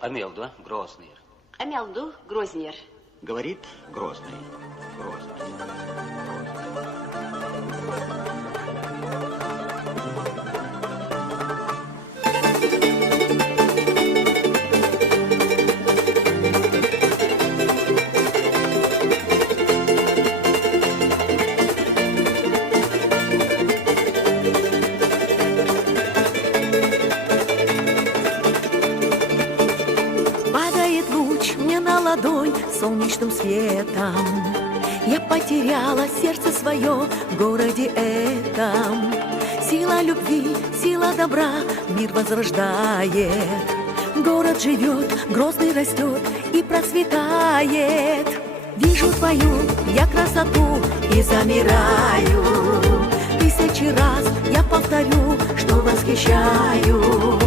Амелду, Грозный. Амелду, Грознер. Говорит Грозный. Грозный. Падает луч мне на ладонь солнечным светом. Я потеряла сердце свое в городе этом. Сила любви, сила добра мир возрождает. Город живет, Грозный растет и процветает. Вижу твою я красоту и замираю. Тысячи раз я повторю, что восхищаю.